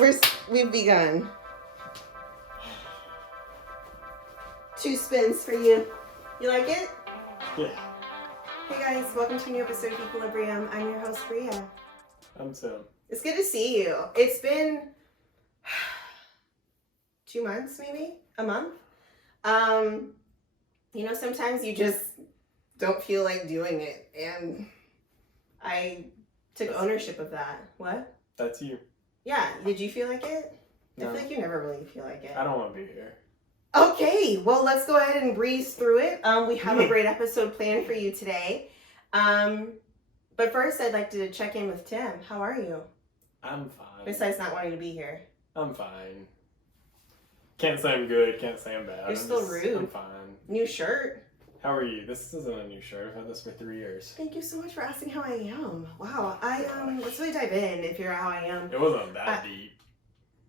We've begun. 2 spins for you. You like it? Yeah. Hey guys, welcome to a new episode of Equilibrium. I'm your host, Bria. I'm Tim. It's good to see you. It's been 2 months, maybe? A month? Sometimes you just don't feel like doing it, and I took ownership of that. What? That's you. Yeah, did you feel like it? No. I feel like you never really feel like it. I don't want to be here. Okay, well, let's go ahead and breeze through it. We have a great episode planned for you today. But first, I'd like to check in with Tim. How are you? I'm fine. Besides not wanting to be here. I'm fine. Can't say I'm good, can't say I'm bad. You're still rude. I'm fine. New shirt. How are you? This isn't a new shirt. I've had this for 3 years. Thank you so much for asking how I am. Wow, let's really dive in if you're how I am. It wasn't that deep.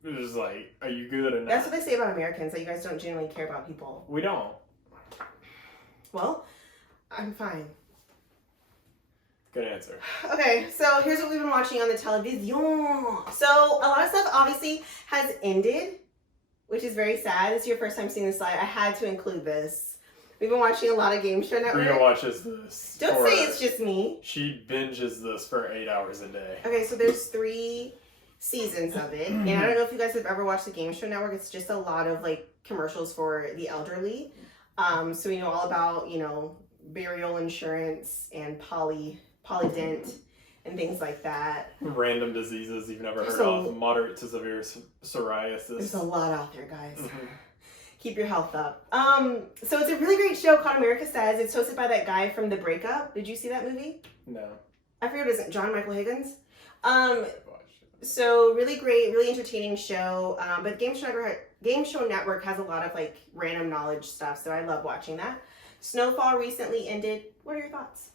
It was just like, are you good or not? That's what they say about Americans, that you guys don't genuinely care about people. We don't. Well, I'm fine. Good answer. Okay, so here's what we've been watching on the television. So a lot of stuff obviously has ended, which is very sad. This is your first time seeing this slide. I had to include this. We've been watching a lot of Game Show Network. Bria watches this. Don't say it's just me. She binges this for 8 hours a day. Okay, so there's 3 seasons of it. And I don't know if you guys have ever watched the Game Show Network. It's just a lot of like commercials for the elderly. So we know all about, burial insurance and polydent and things like that. Random diseases you've never heard of. Moderate to severe psoriasis. There's a lot out there, guys. Mm-hmm. Keep your health up. So it's a really great show called America Says. It's hosted by that guy from The Breakup. Did you see that movie? No. I forget what it is. John Michael Higgins. So really great, really entertaining show. But Game Show Network has a lot of like random knowledge stuff, so I love watching that. Snowfall recently ended. What are your thoughts?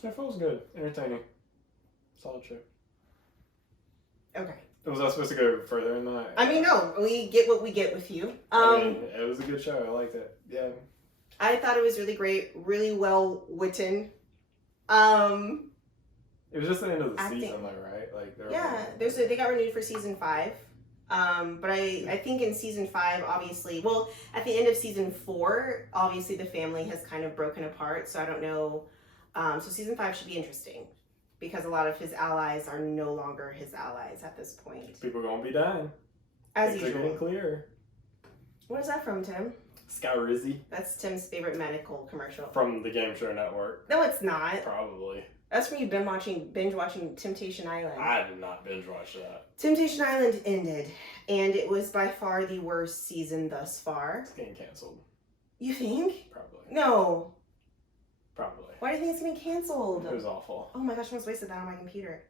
Snowfall's good, entertaining, solid show. Okay. Was I supposed to go further in that? I mean, no, we get what we get with you. It was a good show. I liked it. Yeah. I thought it was really great, really well written. It was just the end of the season, though, right? Like, they got renewed for season 5. But I think in season 5, obviously, well, at the end of season 4, obviously the family has kind of broken apart. So I don't know. So season 5 should be interesting because a lot of his allies are no longer his allies at this point. People gonna be dying. As Things usual. are getting clear. What is that from, Tim? Skyrizzy. That's Tim's favorite medical commercial. From the Game Show Network. No, it's not. Probably. That's when you've been binge watching Temptation Island. I did not binge watch that. Temptation Island ended, and it was by far the worst season thus far. It's getting canceled. You think? Probably. No. Probably. Why do you think it's getting canceled? It was awful. Oh my gosh, I almost wasted that on my computer.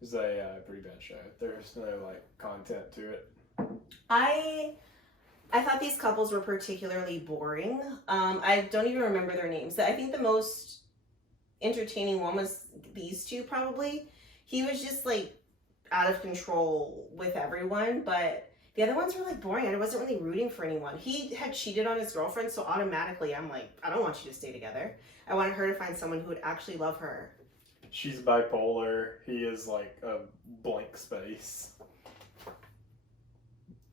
It was a pretty bad show. There's no content to it. I thought these couples were particularly boring. I don't even remember their names. I think the most entertaining one was these two probably. He was just out of control with everyone, but the other ones were boring. I wasn't really rooting for anyone. He had cheated on his girlfriend, so automatically I'm I don't want you to stay together. I wanted her to find someone who would actually love her. She's bipolar. He is a blank space.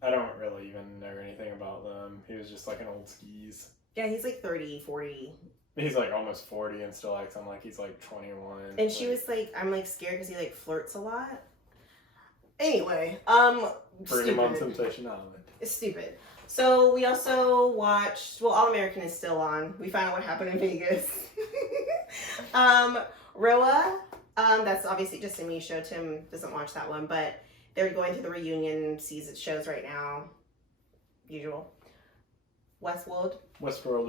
I don't really even know anything about them. He was just an old skis. Yeah, he's 30, 40. He's almost 40 and still acting like he's 21. And she was I'm scared because he flirts a lot. Anyway, Bring him on Temptation Island. It's stupid. So we also watched, All American is still on. We found out what happened in Vegas. Roa, that's obviously just a me show. Tim doesn't watch that one, but they're going through the reunion season shows right now. Usual. Westworld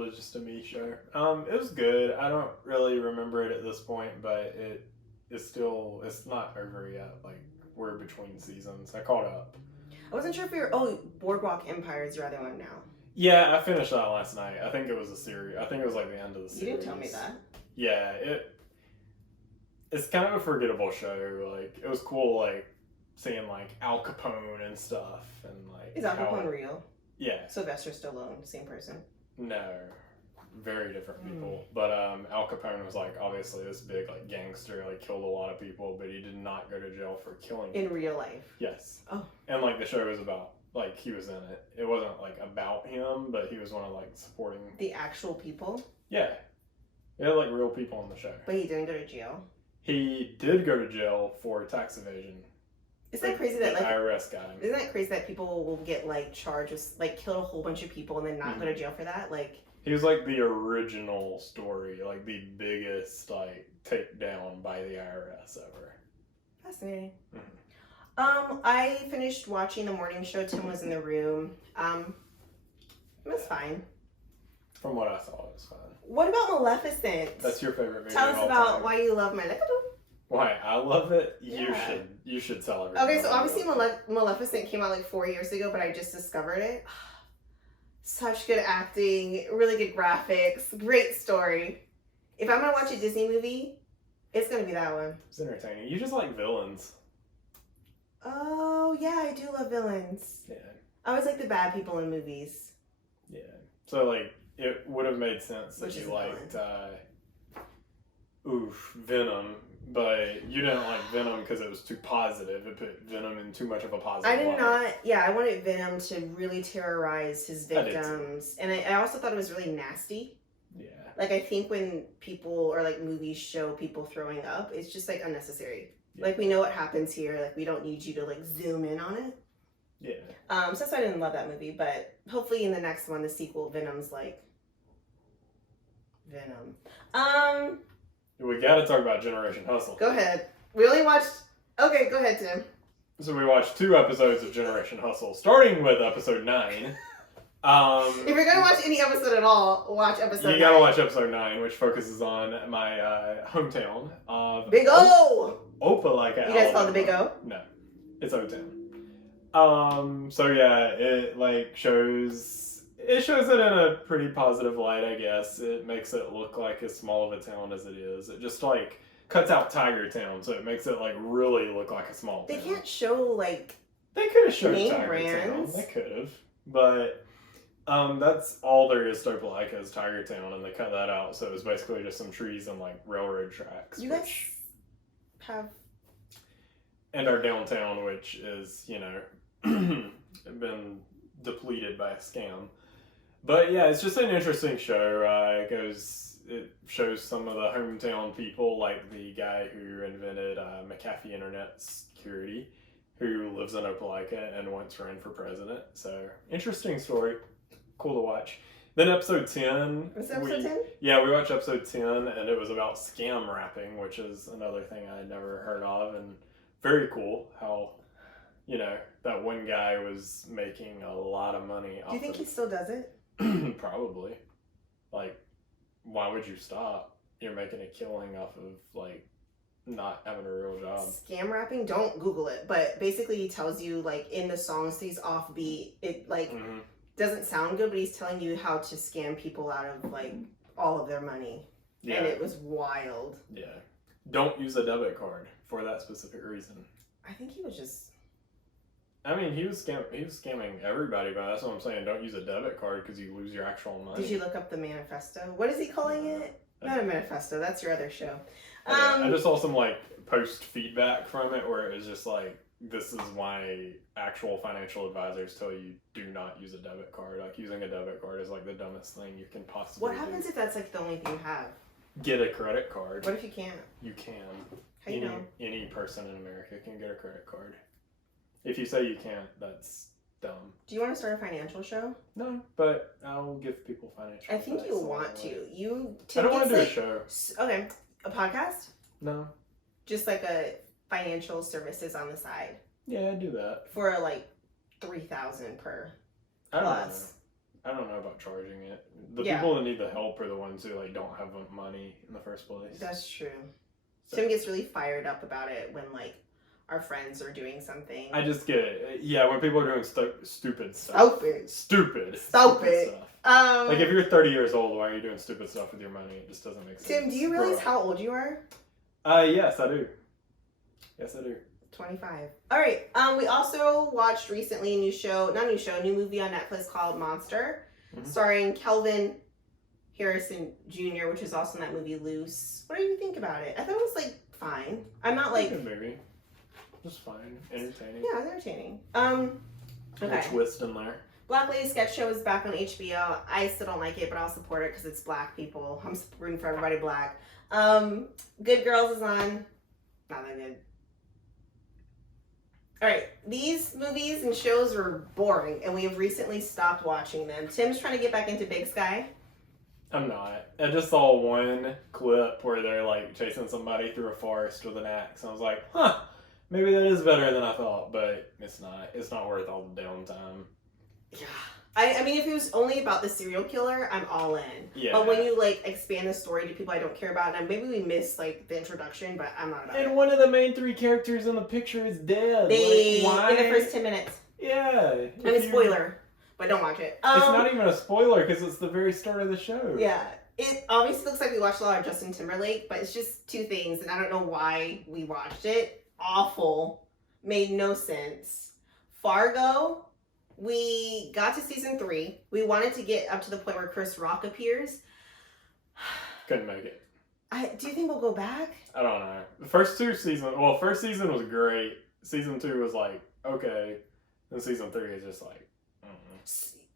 is just a me show. It was good. I don't really remember it at this point, but it's not over yet. We're between seasons. I caught up. I wasn't sure if Boardwalk Empire is your other one now. Yeah, I finished that last night. I think it was a series. I think it was the end of the series. You didn't tell me that. Yeah, it's kind of a forgettable show. It was cool, seeing Al Capone and stuff, and Is Al Capone real? Yeah. Sylvester Stallone, same person. No. very different people. But Al Capone was like obviously this big like gangster, like killed a lot of people, but he did not go to jail for killing In real life. Yes. Oh. And like the show was about like he was in it. It wasn't like about him, but he was one of like supporting The actual people. Yeah. They had like real people on the show. But he didn't go to jail. He did go to jail for tax evasion. Isn't that crazy that like IRS got him? Isn't that crazy that people will get like charged with like kill a whole bunch of people and then not go to jail for that? Like he was like the original story, like the biggest like takedown by the IRS ever. Fascinating. I finished watching the morning show. Tim was in the room. It was fine. From what I saw, it was fine. What about Maleficent? That's your favorite movie. Tell us about why you love Maleficent. Why I love it? Yeah. You should tell everyone. Okay, so obviously Maleficent came out like 4 years ago, but I just discovered it. Such good acting, really good graphics, great story. If I'm gonna watch a Disney movie, it's gonna be that one. It's entertaining. You just like villains. Oh yeah, I do love villains. Yeah. I always like the bad people in movies. Yeah. So like it would have made sense that Which you is liked Venom, but you didn't like Venom because it was too positive. It put Venom in too much of a positive I did light. not. Yeah, I wanted Venom to really terrorize his I did victims, and I also thought it was really nasty. Yeah. Like I think when people or like movies show people throwing up, it's just like unnecessary. Yeah. Like we know what happens here. Like we don't need you to like zoom in on it. Yeah. So that's why I didn't love that movie. But hopefully in the next one, the sequel, Venom's like Venom. We got to talk about Generation Hustle. Go ahead. We only watched. Okay, go ahead, Tim. So we watched 2 episodes of Generation Hustle, starting with episode 9. If you're gonna watch any episode at all, watch episode 9. You gotta watch episode 9, which focuses on my hometown of Big O. Opelika. You guys call it the Big O? No, it's O-Town. So yeah, it like shows it in a pretty positive light, I guess. It makes it look like as small of a town as it is. It just like cuts out Tiger Town, so it makes it like really look like a small town. They can't show like They could have showed name Tiger brands. Town. They could have, but that's all there is to Opelika is Tiger Town, and they cut that out, so it was basically just some trees and like railroad tracks. You guys have. And our downtown, which is, you know, been depleted by a scam. But yeah, it's just an interesting show. It shows some of the hometown people, like the guy who invented McAfee Internet Security, who lives in Opelika and once ran for president. So, interesting story. Cool to watch. Then episode 10. Was that episode 10? Yeah, we watched episode 10, and it was about scam rapping, which is another thing I had never heard of, and very cool how, you know, that one guy was making a lot of money off Do you think of... he still does it? Probably. Like, why would you stop? You're making a killing off of, like, not having a real job. Scam rapping? Don't Google it. But basically he tells you, like, in the songs, he's offbeat. It, like, doesn't sound good, but he's telling you how to scam people out of, like, all of their money. Yeah. And it was wild. Yeah. Don't use a debit card for that specific reason. I think he was just... I mean, he was scamming everybody, but that's what I'm saying. Don't use a debit card because you lose your actual money. Did you look up the manifesto? What is he calling it? Not a manifesto. That's your other show. I just saw some like post feedback from it where it was just like, this is why actual financial advisors tell you do not use a debit card. Like using a debit card is like the dumbest thing you can possibly do. What happens if that's like the only thing you have? Get a credit card. What if you can't? You can. How you know? Any person in America can get a credit card. If you say you can't, that's dumb. Do you want to start a financial show? No, but I'll give people financial I think advice you along want the way. to. I don't want to do a show. Okay, a podcast? No. Just like a financial services on the side. Yeah, I do that. For like $3,000 per I don't plus. know. I don't know about charging it. The Yeah. people that need the help are the ones who like don't have money in the first place. That's true. So- Tim gets really fired up about it when like our friends are doing something. I just get when people are doing stupid stuff. Stupid stuff. Like if you're 30 years old, why are you doing stupid stuff with your money? It just doesn't make sense. Tim, do you realize how old you are? Yes, I do. Yes, I do. 25. All right. We also watched recently a new movie on Netflix called Monster, starring Kelvin Harrison Jr., which is also in that movie Loose. What do you think about it? I thought it was like fine. I'm not like good movie. Just fine, entertaining. Yeah, it's entertaining. Okay. A twist in there. Black Lady Sketch Show is back on HBO. I still don't like it, but I'll support it because it's black people. I'm rooting for everybody black. Good Girls is on. Not that good. Alright, these movies and shows were boring, and we have recently stopped watching them. Tim's trying to get back into Big Sky. I'm not. I just saw one clip where they're like chasing somebody through a forest with an axe, and I was like, huh, maybe that is better than I thought, but it's not. It's not worth all the downtime. Yeah. I mean, if it was only about the serial killer, I'm all in. Yeah. But when you, like, expand the story to people I don't care about, and maybe we missed, like, the introduction, but I'm not about it. And one of the main three characters in the picture is dead. They, like, why? in the first 10 minutes. Yeah. I mean, spoiler, but don't watch it. It's not even a spoiler because it's the very start of the show. Yeah. It obviously looks like we watched a lot of Justin Timberlake, but it's just two things, and I don't know why we watched it. Awful. Made no sense. Fargo. We got to season 3. We wanted to get up to the point where Chris Rock appears. Couldn't make it. Do you think we'll go back? I don't know. The first season was great. Season 2 was like, okay. And season 3 is just like,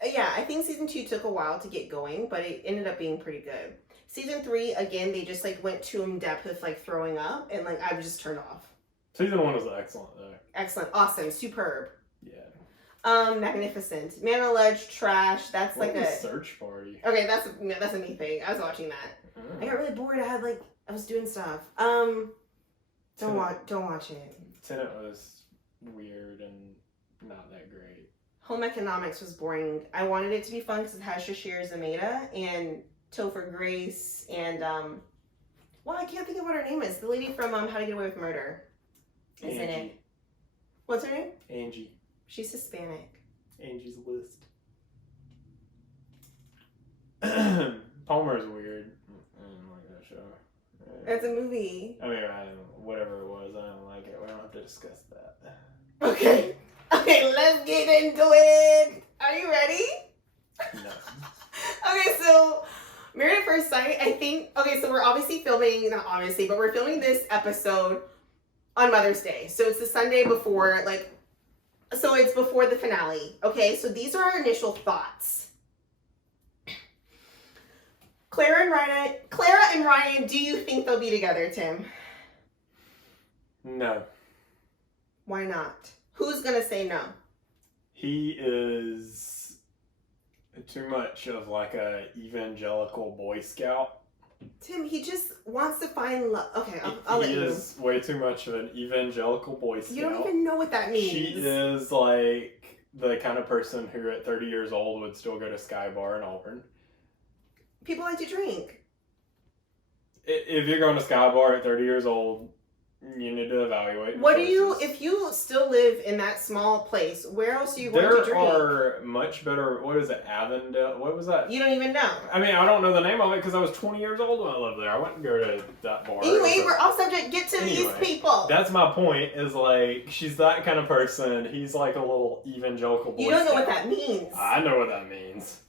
Yeah, I think season 2 took a while to get going, but it ended up being pretty good. Season 3, again, they just like went too in depth with like throwing up, and like I was just turned off. Season 1 was excellent though. Excellent, awesome, superb. Yeah. Magnificent. Man on a Ledge, trash. That's What like was a search party. Okay, that's a me thing. I was watching that. I got really bored. I was doing stuff. Don't watch it. Tenet was weird and not that great. Home Economics was boring. I wanted it to be fun because it has Shashir Zameda and Topher Grace and well, I can't think of what her name is. The lady from How to Get Away with Murder is in it. What's her name? Angie. She's Hispanic. Angie's List. Palmer's weird. I didn't like that show. It's a movie. I mean, whatever it was, I don't like it. We don't have to discuss that. Okay. Okay, let's get into it. Are you ready? No. Okay, so Married at First Sight, I think, okay, so we're obviously filming, not obviously, but we're filming this episode on Mother's Day. So it's the Sunday before, so it's before the finale. Okay, so these are our initial thoughts. Clara and Ryan, do you think they'll be together, Tim? No. Why not? Who's gonna say no? He is too much of like a evangelical Boy Scout. Tim, he just wants to find love. Okay, I'll let you. He is way too much of an evangelical Boy Scout. You don't even know what that means. She is like the kind of person who at 30 years old would still go to Sky Bar in Auburn. People like to drink. If you're going to Sky Bar at 30 years old, you need to evaluate. What do you, if you still live in that small place, where else are you going to drink? There are much better, what is it, Avondale? What was that? You don't even know. I mean, I don't know the name of it because I was 20 years old when I lived there. I wouldn't go to that bar. Anyway, we're all subject. Get to these people. That's my point, is like, she's that kind of person. He's like a little evangelical Boy You don't know Scout. what that means. I know what that means.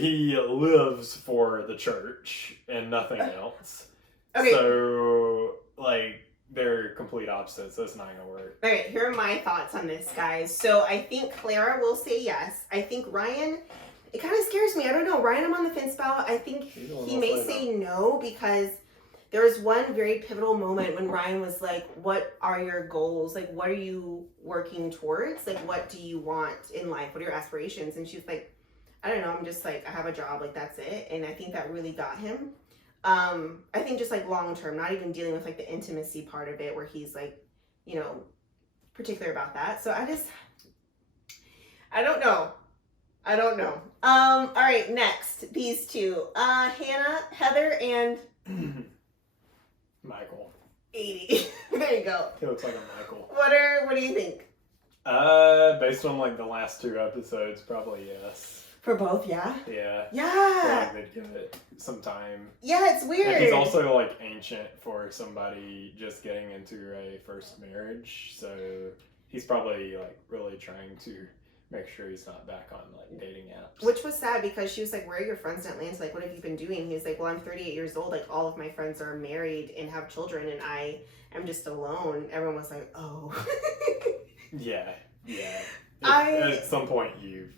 He lives for the church and nothing else. Okay. So, like, they're complete opposites. That's not gonna work. Okay, here are my thoughts on this, guys. So I think Clara will say yes. I think Ryan, it kind of scares me. I don't know. Ryan, I'm on the fence about. I think he may say no because there was one very pivotal moment when Ryan was like, what are your goals? Like, what are you working towards? Like, what do you want in life? What are your aspirations? And she's like, I don't know. I'm just like, I have a job. Like, that's it. And I think that really got him. I think just like long term, not even dealing with like the intimacy part of it where he's like, you know, particular about that. So I don't know. All right, next, these two, Hannah, Heather, and Michael. 80. There you go. He looks like a Michael. What do you think? Based on like the last 2 episodes, probably yes. For both, yeah? Yeah. Yeah. I feel like they'd give it some time. Yeah, it's weird. And he's also like ancient for somebody just getting into a first marriage, so he's probably like really trying to make sure he's not back on like dating apps. Which was sad because she was like, where are your friends in Atlanta? Like, what have you been doing? He was like, well, I'm 38 years old. Like, all of my friends are married and have children, and I am just alone. Everyone was like, oh. Yeah. If, I- at some point you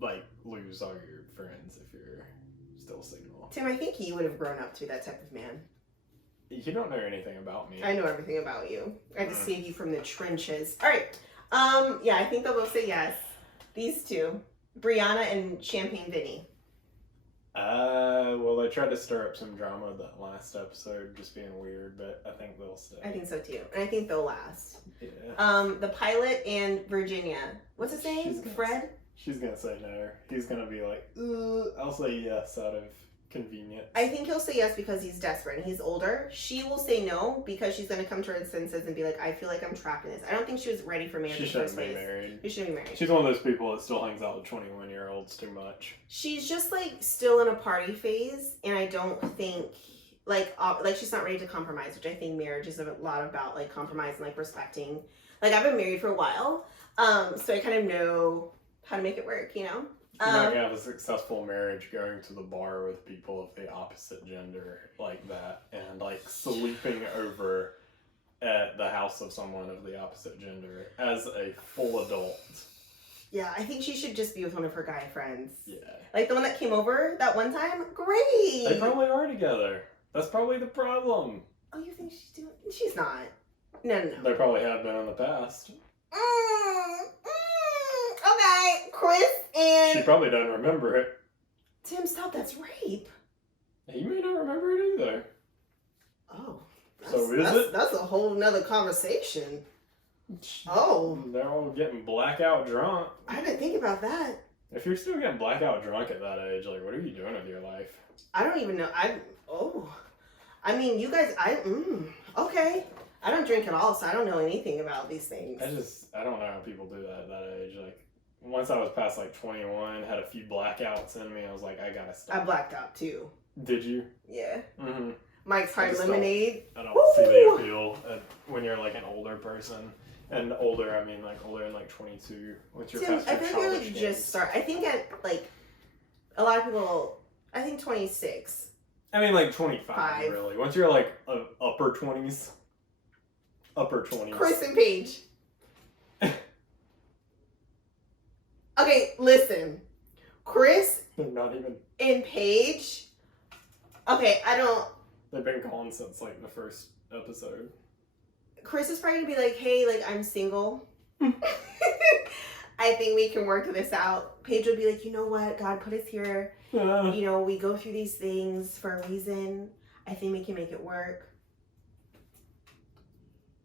like lose all your friends if you're still single. Tim, I think you would have grown up to be that type of man. You don't know anything about me. I know everything about you. I had to save you from the trenches. All right. Yeah, I think they'll both say yes. These two, Brianna and Champagne Vinny. Well, they tried to stir up some drama that last episode, just being weird, but I think they'll stay. I think so too, and I think they'll last. Yeah. The pilot and Virginia. What's his name? Fred. She's gonna say no. He's gonna be like, I'll say yes out of convenience. I think he'll say yes because he's desperate and he's older. She will say no because she's going to come to her senses and be like, I feel like I'm trapped in this. I don't think she was ready for marriage. She shouldn't be married. She shouldn't be married. She's one of those people that still hangs out with 21-year-olds too much. She's just like still in a party phase, and I don't think like she's not ready to compromise, which I think marriage is a lot about like compromise and like respecting. Like I've been married for a while, so I kind of know how to make it work, you know? You're not gonna have a successful marriage going to the bar with people of the opposite gender like that and like sleeping over at the house of someone of the opposite gender as a full adult. Yeah, I think she should just be with one of her guy friends. Yeah. Like the one that came over that one time? Great! They probably are together. That's probably the problem. Oh, you think she's doing... She's not. No. They probably have been in the past. Okay, Chris and... She probably doesn't remember it. Tim, stop, that's rape. He may not remember it either. Oh. So is it? That's a whole nother conversation. Oh. They're all getting blackout drunk. I didn't think about that. If you're still getting blackout drunk at that age, like, what are you doing with your life? I don't even know. I mean, you guys, okay. I don't drink at all, so I don't know anything about these things. I don't know how people do that at that age. Like, once I was past, like, 21, had a few blackouts in me, I was like, I gotta stop. I blacked out, too. Did you? Yeah. Mm-hmm. Mike's Hard Lemonade. I don't see the appeal when you're, like, an older person. And older, I mean, like, older than, like, 22. Once you're past I your feel like childish you days. just start. I think at, like, a lot of people, I think 26. I mean, like, 25, really. Once you're, like, upper 20s. Upper 20s. Chris and Paige. Okay, listen. Chris They're not even... and Paige. Okay, I don't... They've been gone since, like, the first episode. Chris is probably gonna be like, hey, like, I'm single. I think we can work this out. Paige would be like, you know what? God put us here. You know, we go through these things for a reason. I think we can make it work.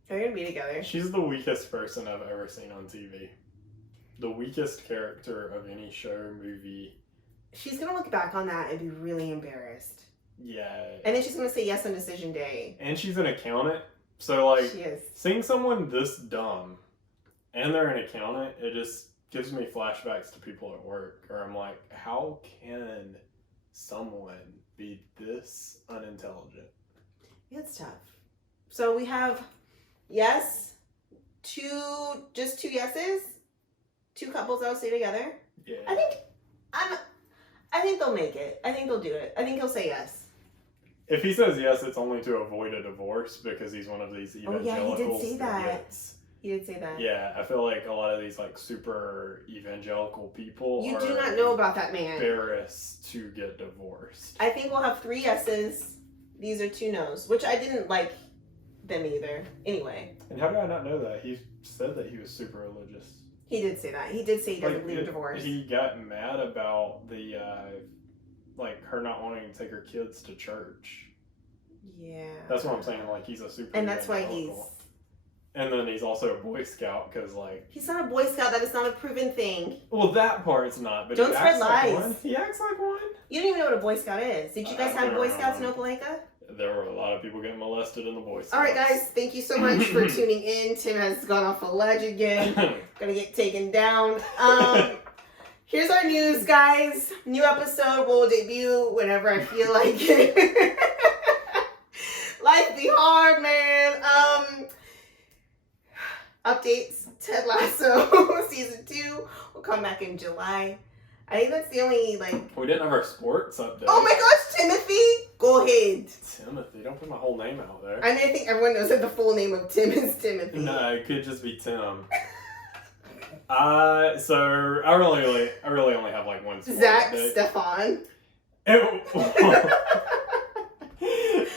They're gonna be together. She's the weakest person I've ever seen on TV. The weakest character of any show, movie. She's gonna look back on that and be really embarrassed. Yeah. And then she's gonna say yes on decision day. And she's an accountant. So, like, She is. seeing someone this dumb and they're an accountant, it just gives me flashbacks to people at work. Or I'm like, how can someone be this unintelligent? It's tough. So we have yes, just two yeses, two couples that'll stay together. Yeah. I think they'll make it. I think they'll do it. I think he'll say yes. If he says yes, it's only to avoid a divorce because he's one of these evangelicals. Oh yeah, he did say that. gets- He did say that. Yeah, I feel like a lot of these like super evangelical people You are do not know about that man. embarrassed to get divorced. I think we'll have 3 yeses. These are 2 nos, which I didn't like them either. Anyway. And how do I not know that? He said that he was super religious. He did say that. He did say he doesn't Like, believe in divorce. He got mad about the like her not wanting to take her kids to church. Yeah. That's what I'm saying. Like he's a super And that's why evangelical. And then he's also a Boy Scout because, like... He's not a Boy Scout. That is not a proven thing. Well, that part's not, but Don't he spread acts like lies. one. He acts like one. You don't even know what a Boy Scout is. Did you guys have Boy Scouts in Opelika? There were a lot of people getting molested in the Boy Scouts. All right, guys. Thank you so much for tuning in. Tim has gone off a ledge again. Gonna get taken down. Here's our news, guys. New episode will debut whenever I feel like it. Life be hard, man. updates. Ted Lasso season 2 will come back in July. I think that's the only We didn't have our sports update. Oh my gosh, Timothy! Go ahead. Timothy, don't put my whole name out there. I mean, I think everyone knows that the full name of Tim is Timothy. No, it could just be Tim. So I really only have one sport Zach update. Stefan.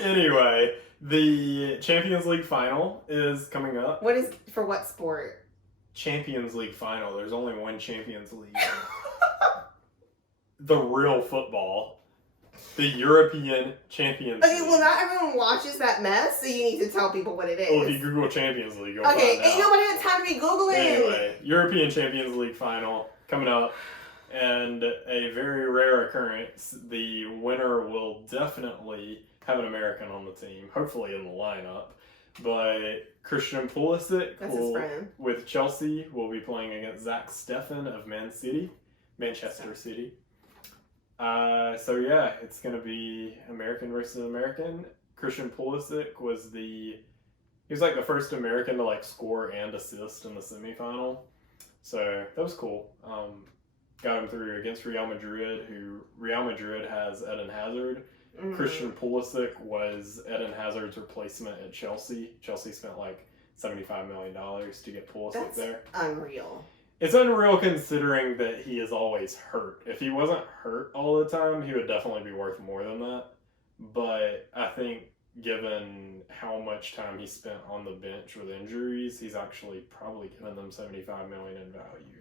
Anyway, the Champions League final is coming up. For what sport? Champions League final. There's only one Champions League. The real football. The European Champions League. Okay, well, not everyone watches that mess, so you need to tell people what it is. Well, if you Google Champions League, you'll okay, find out. ain't nobody got time to be Googling. Anyway, European Champions League final coming up. And a very rare occurrence, the winner will definitely have an American on the team, hopefully in the lineup. But Christian Pulisic with Chelsea will be playing against Zach Steffen of Manchester City. So yeah, it's going to be American versus American. Christian Pulisic was he was the first American to score and assist in the semifinal. So that was cool. Got him through against Real Madrid, who Real Madrid has Eden Hazard. Mm-hmm. Christian Pulisic was Eden Hazard's replacement at Chelsea. Chelsea spent $75 million to get Pulisic there. That's unreal. It's unreal considering that he is always hurt. If he wasn't hurt all the time, he would definitely be worth more than that. But I think given how much time he spent on the bench with injuries, he's actually probably given them $75 million in value.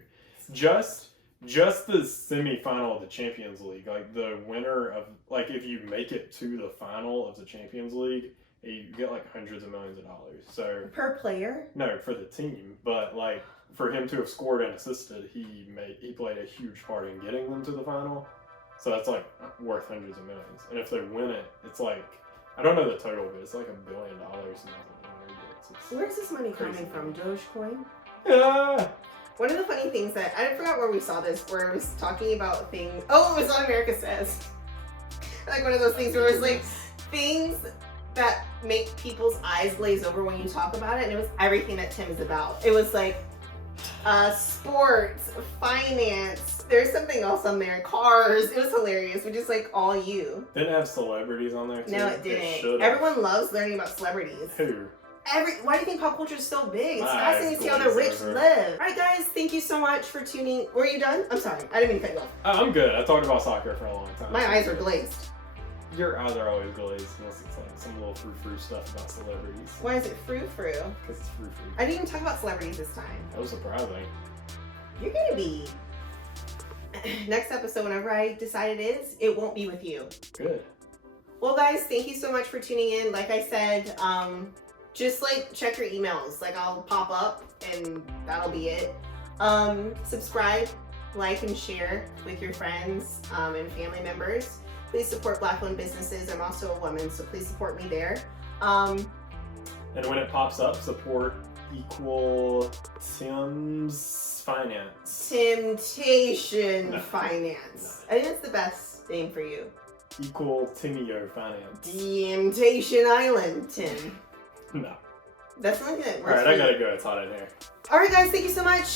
Just the semi-final of the Champions League, the winner of, if you make it to the final of the Champions League, you get hundreds of millions of dollars. So per player? No, for the team. But for him to have scored and assisted, he played a huge part in getting them to the final. So that's worth hundreds of millions. And if they win it, it's I don't know the total, but it's $1 billion now that the winner gets. Where's this money coming from? Dogecoin? Yeah. One of the funny things that, I forgot where we saw this, where it was talking about things, it was on America Says. One of those things where it was things that make people's eyes glaze over when you talk about it, and it was everything that Tim is about. It was sports, finance, there's something else on there, cars. It was hilarious, which is all you. Didn't it have celebrities on there too? No, it didn't. Everyone loves learning about celebrities. Who? Why do you think pop culture is so big? It's fascinating to see how the rich live. Alright guys, thank you so much for tuning. Were you done? I'm sorry, I didn't mean to cut you off. I'm good. I talked about soccer for a long time. My eyes are glazed. Your eyes are always glazed unless it's some little frou-frou stuff about celebrities. Why is it frou-frou? Because it's frou-frou. I didn't even talk about celebrities this time. That was surprising. You're gonna be... Next episode, whenever I decide it won't be with you. Good. Well guys, thank you so much for tuning in. Like I said, just check your emails. I'll pop up and that'll be it. Subscribe, like, and share with your friends and family members. Please support Black-owned businesses. I'm also a woman, so please support me there. And when it pops up, support Equal Tim's Finance. Temptation Finance. I think that's the best name for you. Equal Timio Finance. Temptation Island, Tim. No. That's something that works. Alright, I gotta go. It's hot in here. Alright guys, thank you so much.